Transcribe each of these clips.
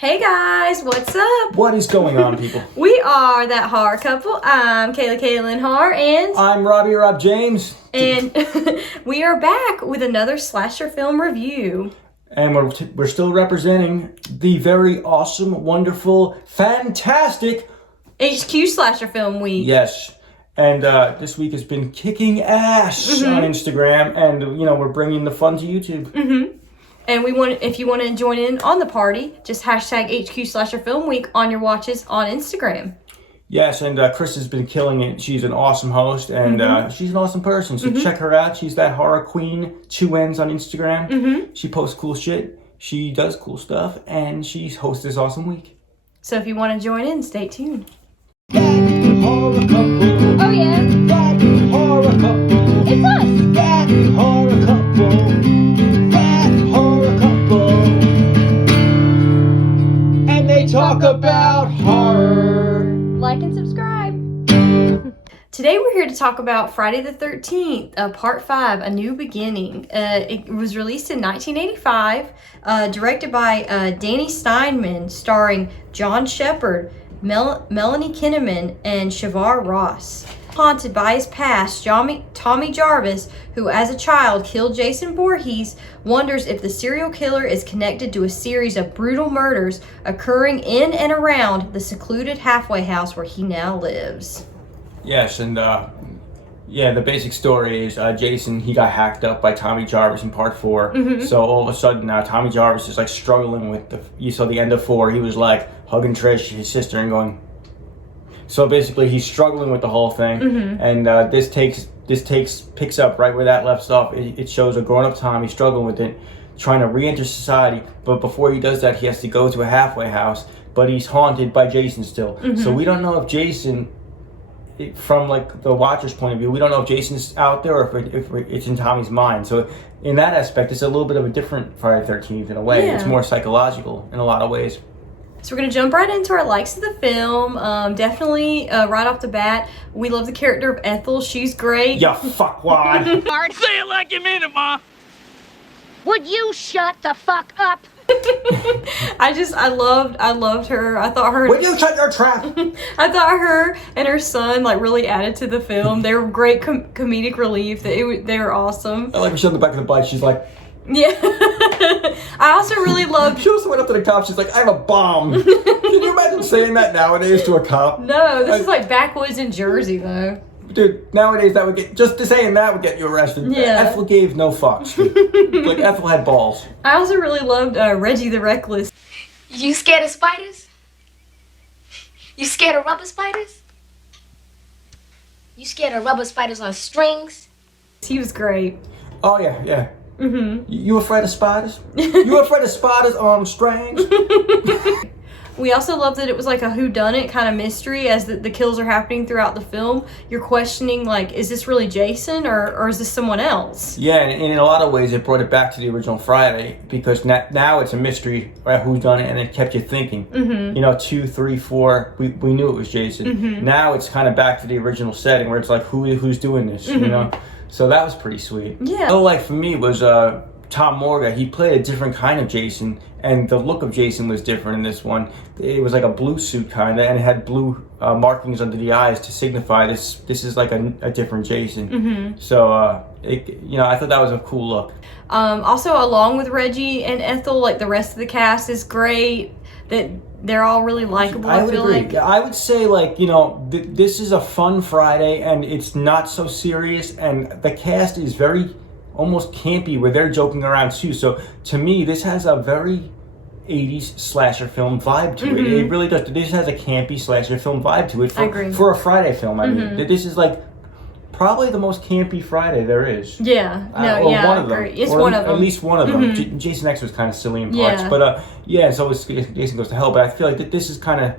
Hey guys, what's up? What is going on, people? We are That Horror Couple. I'm Kayla Kaylin Har, and I'm Rob James. And we are back with another slasher film review. And we're still representing the very awesome, wonderful, fantastic HQ Slasher Film Week. Yes. And this week has been kicking ass on Instagram, and we're bringing the fun to YouTube. And if you want to join in on the party, just hashtag HQ Slasher Film Week on your watches on Instagram. Yes, and Chris has been killing it. She's an awesome host, and she's an awesome person. So check her out. She's That Horror Queen, 2 N's on Instagram. She posts cool shit. She does cool stuff, and she hosts this awesome week. So if you want to join in, stay tuned. That Horror Couple. Oh yeah. That Horror Couple. It's us. That Horror Couple. That Horror Couple. And they talk about horror. Like and subscribe. Today we're here to talk about Friday the 13th, Part 5, A New Beginning. It was released in 1985, directed by Danny Steinman, starring John Shepard, Melanie Kinnaman, and Shavar Ross. Haunted by his past, Tommy Jarvis, who as a child killed Jason Voorhees, wonders if the serial killer is connected to a series of brutal murders occurring in and around the secluded halfway house where he now lives. Yes, and the basic story is Jason, he got hacked up by Tommy Jarvis in Part 4. So all of a sudden now Tommy Jarvis is like struggling with you saw the end of 4, he was like hugging Trish, his sister, and going. So basically he's struggling with the whole thing, and this picks up right where that left off. It shows a grown-up Tommy struggling with it, trying to re-enter society, but before he does that he has to go to a halfway house, but he's haunted by Jason still. So we don't know if Jason, from like the watcher's point of view, we don't know if Jason's out there or if it's in Tommy's mind. So in that aspect, it's a little bit of a different Friday the 13th in a way. Yeah. It's more psychological in a lot of ways. So we're going to jump right into our likes of the film. Definitely, right off the bat, we love the character of Ethel. She's great. Ya fuckwad. Say it like you mean it, Ma. Would you shut the fuck up? I loved her. I thought her. Will you shut your trap? I thought her and her son like really added to the film. They were great comedic relief. They were awesome. I like when she's on the back of the bike, she's like. Yeah. I also really loved. She also went up to the cop, she's like, I have a bomb. Can you imagine saying that nowadays to a cop? No, this is like backwoods in Jersey though. Dude, nowadays that would get, just saying that would get you arrested. Yeah. Ethel gave no fucks. Like Ethel had balls. I also really loved Reggie the Reckless. You scared of spiders? You scared of rubber spiders? You scared of rubber spiders on strings? He was great. Oh yeah. You afraid of spiders? You afraid of spiders on strings? We also love that it was like a whodunit kind of mystery as the kills are happening throughout the film. You're questioning, like, is this really Jason or is this someone else? Yeah, and in a lot of ways it brought it back to the original Friday, because now it's a mystery, right, whodunit, and it kept you thinking. 2, 3, 4, we knew it was Jason. Now it's kind of back to the original setting where it's like, who's doing this, you know? So that was pretty sweet. Yeah. Another like for me was Tom Morga. He played a different kind of Jason, and the look of Jason was different in this one. It was like a blue suit kind of, and it had blue markings under the eyes to signify this is like a different Jason. So I thought that was a cool look. Also, along with Reggie and Ethel, like the rest of the cast is great. That they're all really likable. I would feel agree. like. I would say, like, this is a fun Friday, and it's not so serious, and the cast is very almost campy where they're joking around too. So to me, this has a very 80s slasher film vibe to it. It really does. This has a campy slasher film vibe to it I agree. for a Friday film. I mean, this is like probably the most campy Friday there is. Yeah. No. Or yeah. one I of them. agree. It's Or one of them. At least one of them. Jason X was kind of silly in parts, Yeah. but so was Jason Goes to Hell. But I feel like this is kind of,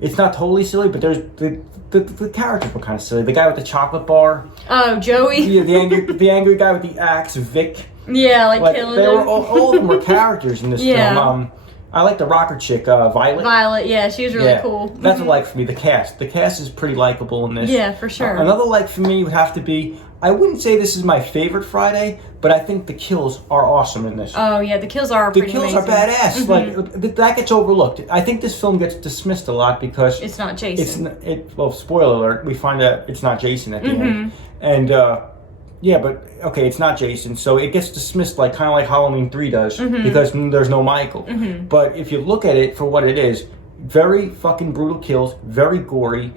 it's not totally silly, but there's the characters were kind of silly. The guy with the chocolate bar. Oh, Joey. Yeah, the angry guy with the axe, Vic. Yeah, like killing they him. were all of them were characters in this Yeah. film. I like the rocker chick, Violet. Violet, yeah, she was really Yeah, cool. That's a like for me. The cast is pretty likable in this. Yeah, for sure. Another like for me would have to be, I wouldn't say this is my favorite Friday, but I think the kills are awesome in this. Oh yeah, the kills are pretty The kills amazing. are badass. Like that gets overlooked. I think this film gets dismissed a lot because It's not Jason. well, spoiler alert. We find out it's not Jason at the end, and yeah, but okay, it's not Jason, so it gets dismissed like kind of like Halloween 3 does because there's no Michael. But if you look at it for what it is, very fucking brutal kills, very gory.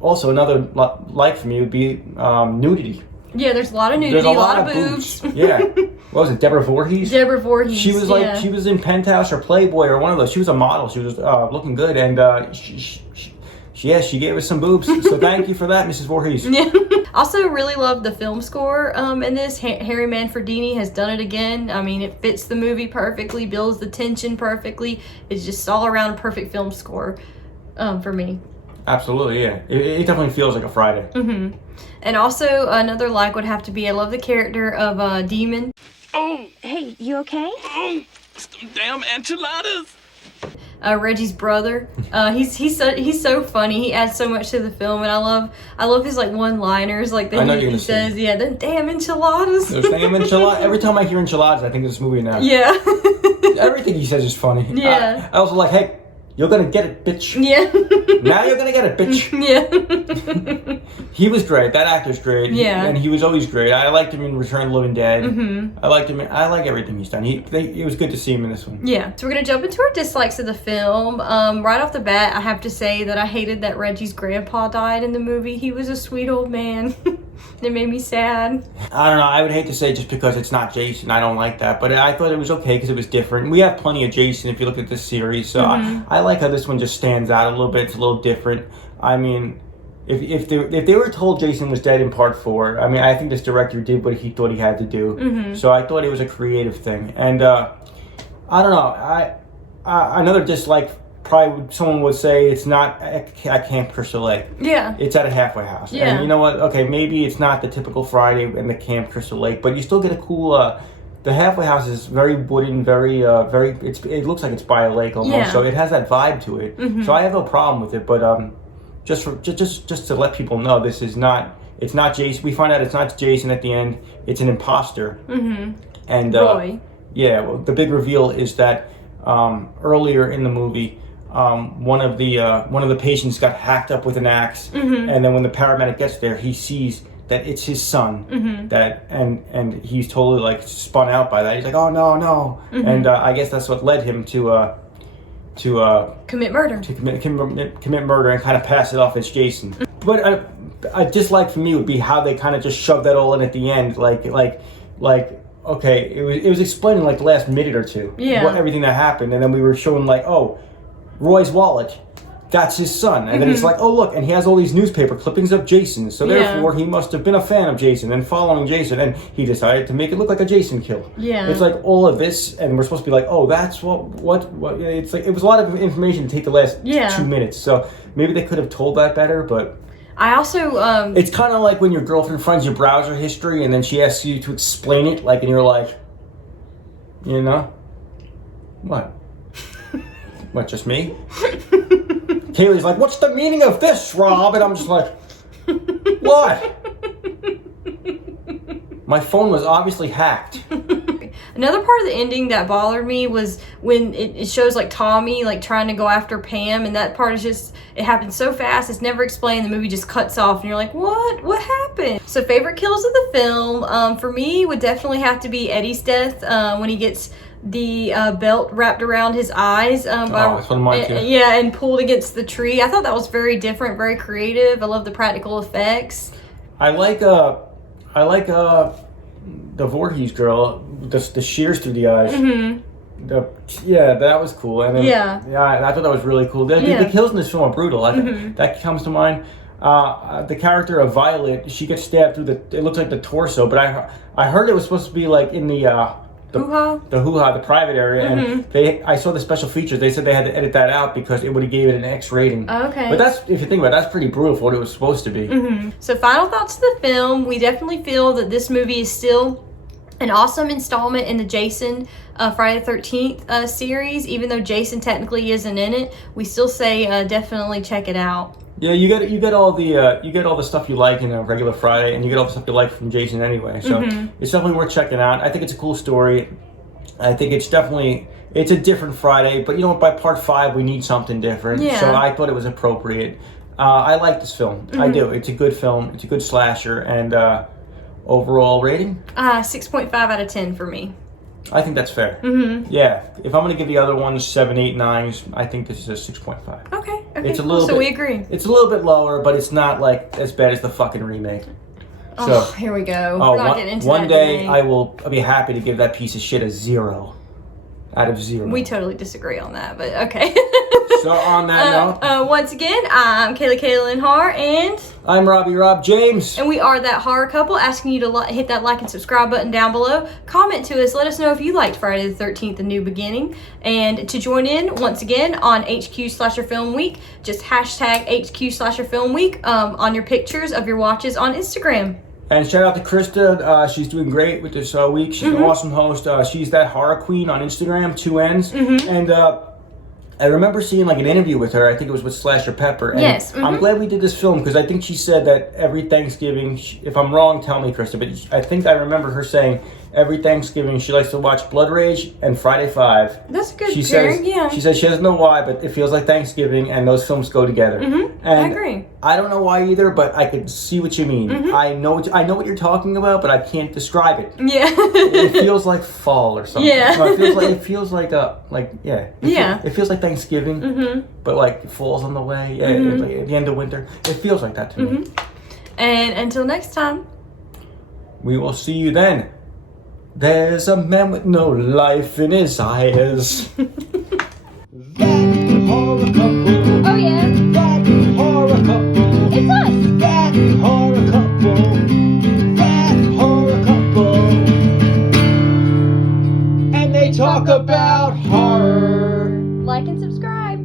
Also, another like for me would be nudity. Yeah, there's a lot of nudity, There's a lot of boobs. Yeah. What was it, Deborah Voorhees? Deborah Voorhees. She was like, she was in Penthouse or Playboy or one of those. She was a model. She was looking good, and she gave us some boobs. So thank you for that, Mrs. Voorhees. Yeah. Also, really love the film score in this. Harry Manfredini has done it again. I mean, it fits the movie perfectly, builds the tension perfectly. It's just all around a perfect film score for me. Absolutely, yeah. It definitely feels like a Friday. And also, another like would have to be, I love the character of Demon. Oh, Hey, you okay? oh, some damn enchiladas. Reggie's brother. He's so funny. He adds so much to the film, and I love his like one-liners, like I know that you're he gonna say. says, yeah, the damn enchiladas. Those damn enchiladas. Every time I hear enchiladas, I think of this movie now. Yeah. Everything he says is funny. Yeah. I was like, hey, you're gonna get it, bitch. Yeah. Now you're gonna get it, bitch. Yeah. He was great. That actor's great. Yeah. And he was always great. I liked him in Return of the Living Dead. I liked him. I like everything he's done. It was good to see him in this one. Yeah. So we're gonna jump into our dislikes of the film. Right off the bat, I have to say that I hated that Reggie's grandpa died in the movie. He was a sweet old man. It made me sad. I don't know. I would hate to say just because it's not Jason, I don't like that. But I thought it was okay because it was different. We have plenty of Jason if you look at this series. So I like how this one just stands out a little bit. It's a little different. I mean, if they were told Jason was dead in part 4, I mean, I think this director did what he thought he had to do. So I thought it was a creative thing. And I don't know. Another dislike, probably someone would say it's not at Camp Crystal Lake. Yeah. It's at a halfway house. Yeah. And you know what? Okay, maybe it's not the typical Friday in the Camp Crystal Lake, but you still get a cool. The halfway house is very wooden, very. It looks like it's by a lake almost, Yeah. so it has that vibe to it. So I have no problem with it, but just to let people know, this is not. It's not Jason. We find out it's not Jason at the end. It's an imposter. And Roy. yeah, well, the big reveal is that earlier in the movie. One of the patients got hacked up with an axe, and then when the paramedic gets there, he sees that it's his son. That and he's totally like spun out by that. He's like, oh no, and I guess that's what led him to Commit murder. to commit murder and kind of pass it off as Jason. But a dislike for me would be how they kind of just shoved that all in at the end, like okay, it was explaining like the last minute or two, Yeah. everything that happened, and then we were showing like, oh, Roy's wallet, that's his son, and then it's like, oh look, and he has all these newspaper clippings of Jason, so therefore he must have been a fan of Jason and following Jason, and he decided to make it look like a Jason kill. Yeah. It's like all of this, and we're supposed to be like, oh, that's what it's like. It was a lot of information to take the last 2 minutes, so maybe they could have told that better, but. I also It's kind of like when your girlfriend finds your browser history and then she asks you to explain it, like, and you're like, you know, what? What, just me? Kaylee's like, what's the meaning of this, Rob? And I'm just like, what? My phone was obviously hacked. Another part of the ending that bothered me was when it shows like Tommy like trying to go after Pam, and that part is just, it happens so fast, it's never explained, the movie just cuts off and you're like, what happened? So favorite kills of the film, for me would definitely have to be Eddie's death, when he gets the belt wrapped around his eyes, It's one of mine too. yeah, and pulled against the tree. I thought that was very different, very creative. I love the practical effects. I like the Voorhees girl, the shears through the eyes. That was cool. And then, I thought that was really cool. The kills in this film are brutal. That comes to mind. The character of Violet, she gets stabbed through it looks like the torso, but I heard it was supposed to be like in the hoo-ha, the private area, and I saw the special features. They said they had to edit that out because it would have gave it an X rating. Okay. But that's, if you think about it, that's pretty brutal for what it was supposed to be. So final thoughts of the film, we definitely feel that this movie is still an awesome installment in the Jason Friday the 13th series. Even though Jason technically isn't in it, we still say definitely check it out. Yeah, you get all the stuff you like in a regular Friday, and you get all the stuff you like from Jason anyway. So it's definitely worth checking out. I think it's a cool story. I think it's a different Friday, but you know what? By part 5, we need something different. Yeah. So I thought it was appropriate. I like this film. I do. It's a good film. It's a good slasher, and overall rating? 6.5 out of 10 for me. I think that's fair. Yeah, if I'm gonna give the other ones 7, 8, 9s, I think this is a 6.5. Okay. It's a cool. little So bit, we agree. It's a little bit lower, but it's not like as bad as the fucking remake. Oh, here we go. We're not getting into one that day today. I'll be happy to give that piece of shit a 0 out of 0. We totally disagree on that, but okay. So on that note, once again, I'm Kayla Har, and I'm Rob James. we are That Horror Couple, asking you to hit that like and subscribe button down below. Comment to us. Let us know if you liked Friday the 13th, A New Beginning. And to join in, once again, on HQ Slasher Film Week, just hashtag HQ Slasher Film Week on your pictures of your watches on Instagram. And shout out to Krista. She's doing great with this week. She's an awesome host. She's That Horror Queen on Instagram, 2 N's. And I remember seeing like an interview with her. I think it was with Slasher Pepper. And Yes. I'm glad we did this film because I think she said that every Thanksgiving, if I'm wrong, tell me, Krista, but I think I remember her saying every Thanksgiving she likes to watch Blood Rage and Friday 5. That's a good She pairing, says, yeah. She says she doesn't know why, but it feels like Thanksgiving and those films go together. And I agree. I don't know why either, but I could see what you mean. I know what you're talking about, but I can't describe it. Yeah. It feels like fall or something. Yeah. No, it feels like yeah. It feels like Thanksgiving, but like fall's on the way. Yeah, like at the end of winter. It feels like that to me. And until next time. We will see you then. There's a man with no life in his eyes. That horror couple. Oh, yeah. That horror couple. It's us. That horror couple. That horror couple. And they talk about horror. Like and subscribe.